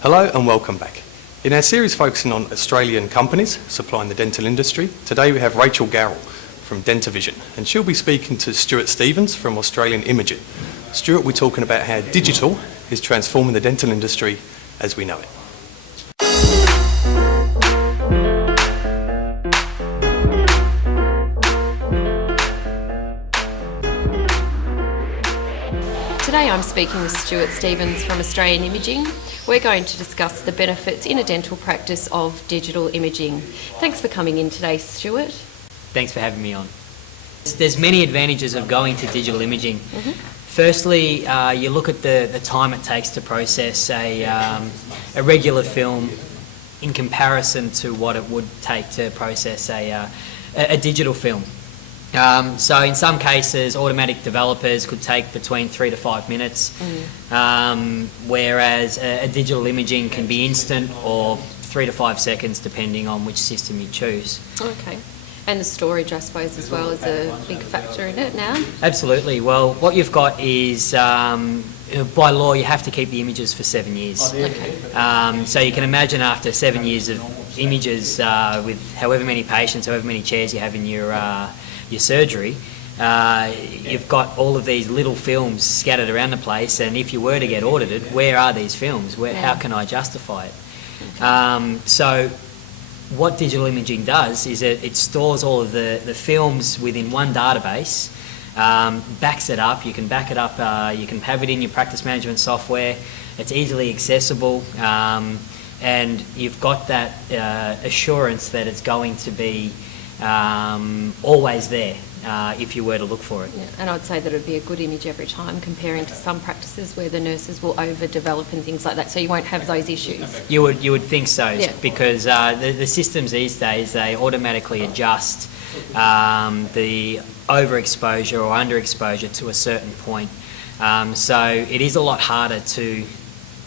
Hello and welcome back. In our series focusing on Australian companies supplying the dental industry, today we have Rachel Garel from Dentavision, and she'll be speaking to Stuart Stephens from Australian Imaging. Stuart will be talking about how digital is transforming the dental industry as we know it. Today I'm speaking with Stuart Stephens from Australian Imaging. We're going to discuss the benefits in a dental practice of digital imaging. Thanks for coming in today, Stuart. Thanks for having me on. There's many advantages of going to digital imaging. Firstly, you look at the time it takes to process a regular film in comparison to what it would take to process a digital film. So in some cases, automatic developers could take between 3 to 5 minutes, whereas a digital imaging can be instant or 3 to 5 seconds depending on which system you choose. Okay. And the storage, I suppose, as well, is a big factor in it now? Absolutely. Well, what you've got is, by law, you have to keep the images for 7 years. Okay. So you can imagine after 7 years of images with however many patients, however many chairs you have in your surgery, you've got all of these little films scattered around the place, and if you were to get audited, where are these films? How can I justify it? Okay. So what digital imaging does is it stores all of the films within one database, backs it up. You can back it up, you can have it in your practice management software. It's easily accessible, and you've got that assurance that it's going to be always there if you were to look for it. Yeah, and I'd say that it would be a good image every time, comparing to some practices where the nurses will overdevelop and things like that, so you won't have those issues. You would think so, yeah. Because the systems these days, they automatically adjust the overexposure or underexposure to a certain point. So it is a lot harder to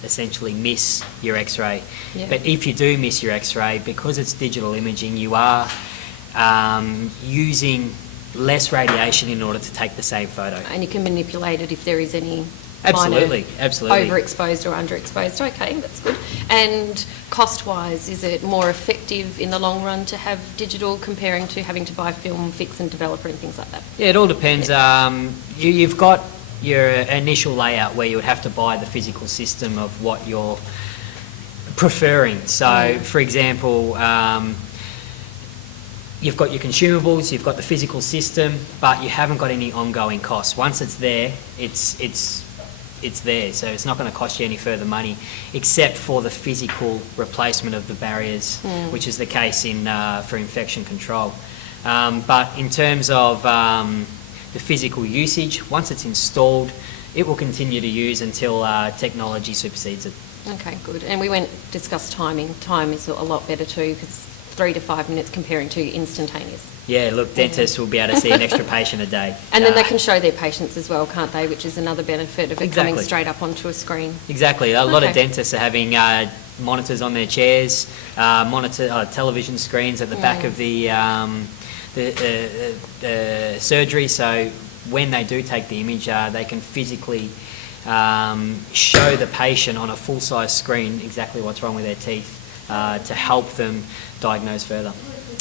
essentially miss your x-ray. Yeah. But if you do miss your x-ray, because it's digital imaging, you are using less radiation in order to take the same photo. And you can manipulate it if there is any Absolutely. overexposed or underexposed. Okay, that's good. And cost-wise, is it more effective in the long run to have digital comparing to having to buy film, fix and developer and things like that? Yeah, it all depends. You've got your initial layout where you would have to buy the physical system of what you're preferring. So, for example, you've got your consumables, you've got the physical system, but you haven't got any ongoing costs. Once it's there, it's there, so it's not going to cost you any further money, except for the physical replacement of the barriers, which is the case for infection control. But in terms of the physical usage, once it's installed, it will continue to use until technology supersedes it. Okay, good. And we discussed timing. Time is a lot better too, because 3 to 5 minutes comparing to instantaneous. Yeah, look, dentists will be able to see an extra patient a day. And then they can show their patients as well, can't they? Which is another benefit of it coming straight up onto a screen. Exactly. A lot of dentists are having monitors on their chairs, television screens at the back of the surgery. So when they do take the image, they can physically show the patient on a full-size screen exactly what's wrong with their teeth to help them diagnose further.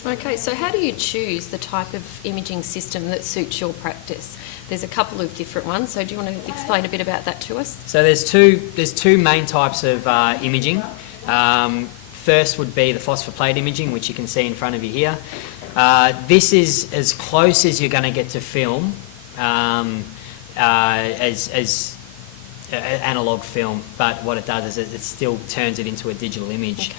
Okay, so how do you choose the type of imaging system that suits your practice? There's a couple of different ones, so do you want to explain a bit about that to us? So there's two main types of imaging. First would be the phosphor-plate imaging, which you can see in front of you here. This is as close as you're going to get to film as analog film, but what it does is it still turns it into a digital image. Okay.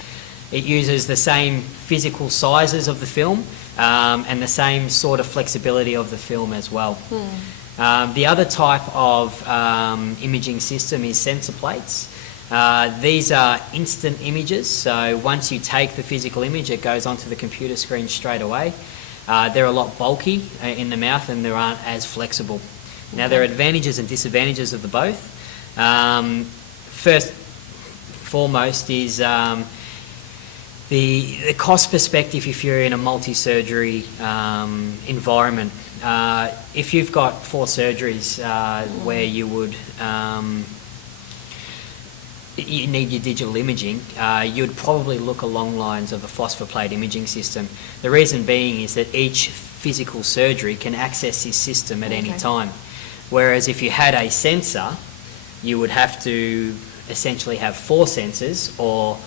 It uses the same physical sizes of the film and the same sort of flexibility of the film as well. The other type of imaging system is sensor plates. These are instant images, so once you take the physical image, it goes onto the computer screen straight away. They're a lot bulky in the mouth and they aren't as flexible. Now, there are advantages and disadvantages of the both. First foremost is the cost perspective if you're in a multi-surgery environment. If you've got 4 surgeries where you would you need your digital imaging, you'd probably look along lines of a phosphor-plate imaging system. The reason being is that each physical surgery can access this system at any time. Whereas if you had a sensor, you would have to essentially have 4 sensors or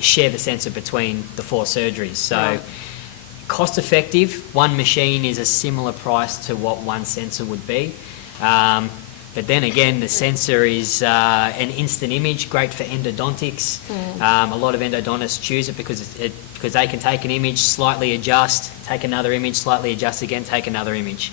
share the sensor between the 4 surgeries. So cost effective, one machine is a similar price to what one sensor would be. But then again, the sensor is an instant image, great for endodontics. A lot of endodontists choose it because they can take an image, slightly adjust, take another image, slightly adjust again, take another image.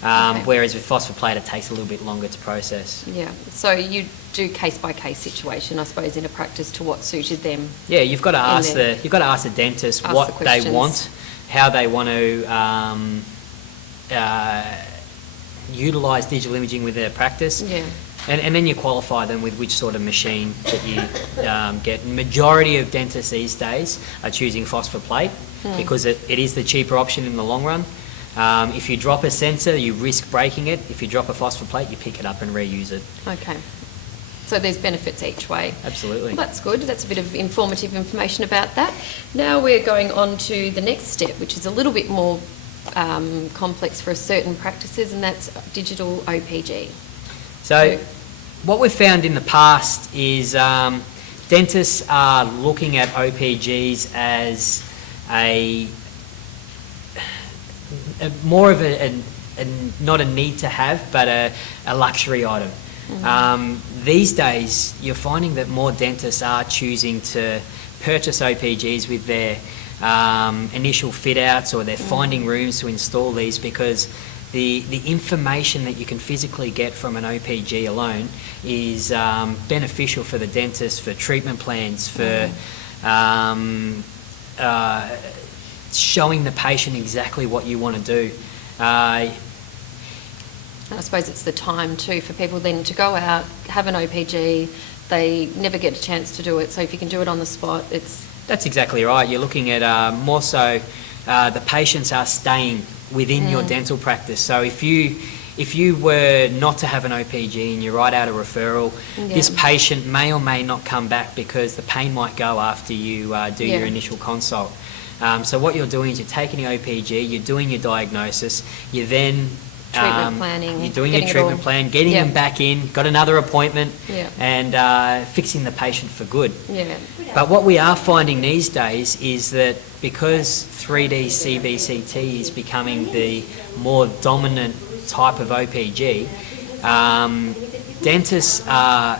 Whereas with phosphor-plate, it takes a little bit longer to process. Yeah, so you do case-by-case situation, I suppose, in a practice to what suited them. Yeah, you've got to ask the dentist what they want, how they want to utilise digital imaging with their practice, and then you qualify them with which sort of machine that you get. Majority of dentists these days are choosing phosphor-plate because it is the cheaper option in the long run. If you drop a sensor, you risk breaking it. If you drop a phosphor-plate, you pick it up and reuse it. Okay. So there's benefits each way. Absolutely. Well, that's good. That's a bit of informative information about that. Now we're going on to the next step, which is a little bit more complex for certain practices, and that's digital OPG. So what we've found in the past is dentists are looking at OPGs as more of a not a need to have, but a luxury item. These days, you're finding that more dentists are choosing to purchase OPGs with their initial fit-outs, or they're finding rooms to install these because the information that you can physically get from an OPG alone is beneficial for the dentist, for treatment plans, for showing the patient exactly what you want to do. And I suppose it's the time too for people then to go out, have an OPG, they never get a chance to do it, so if you can do it on the spot, it's... That's exactly right. You're looking at more so the patients are staying within your dental practice. So if you were not to have an OPG and you write out a referral, this patient may or may not come back because the pain might go after you do your initial consult. So what you're doing is you're taking the OPG, you're doing your diagnosis, you then treatment planning, you're doing your treatment plan, getting them back in, got another appointment, and fixing the patient for good. But what we are finding these days is that because 3D CBCT is becoming the more dominant type of OPG, dentists are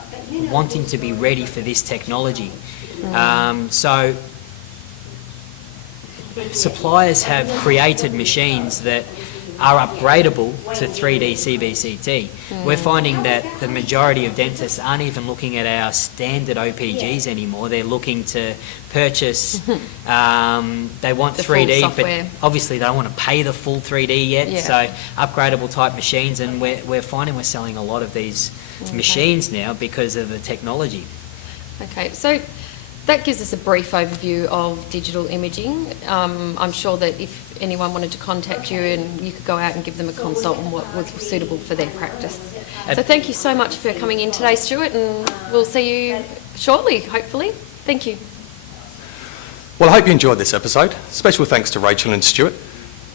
wanting to be ready for this technology. So suppliers have created machines that are upgradable to 3D CBCT. We're finding that the majority of dentists aren't even looking at our standard OPGs anymore. They're looking to purchase, they want the 3D, full but obviously they don't want to pay the full 3D yet, so upgradable type machines, and we're finding we're selling a lot of these machines now because of the technology. Okay, so that gives us a brief overview of digital imaging. I'm sure that if anyone wanted to contact you, and you could go out and give them a consult on what was suitable for their practice. So thank you so much for coming in today, Stuart, and we'll see you shortly, hopefully. Thank you. Well, I hope you enjoyed this episode. Special thanks to Rachel and Stuart.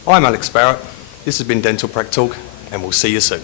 I'm Alex Barrett. This has been Dental Prac Talk, and we'll see you soon.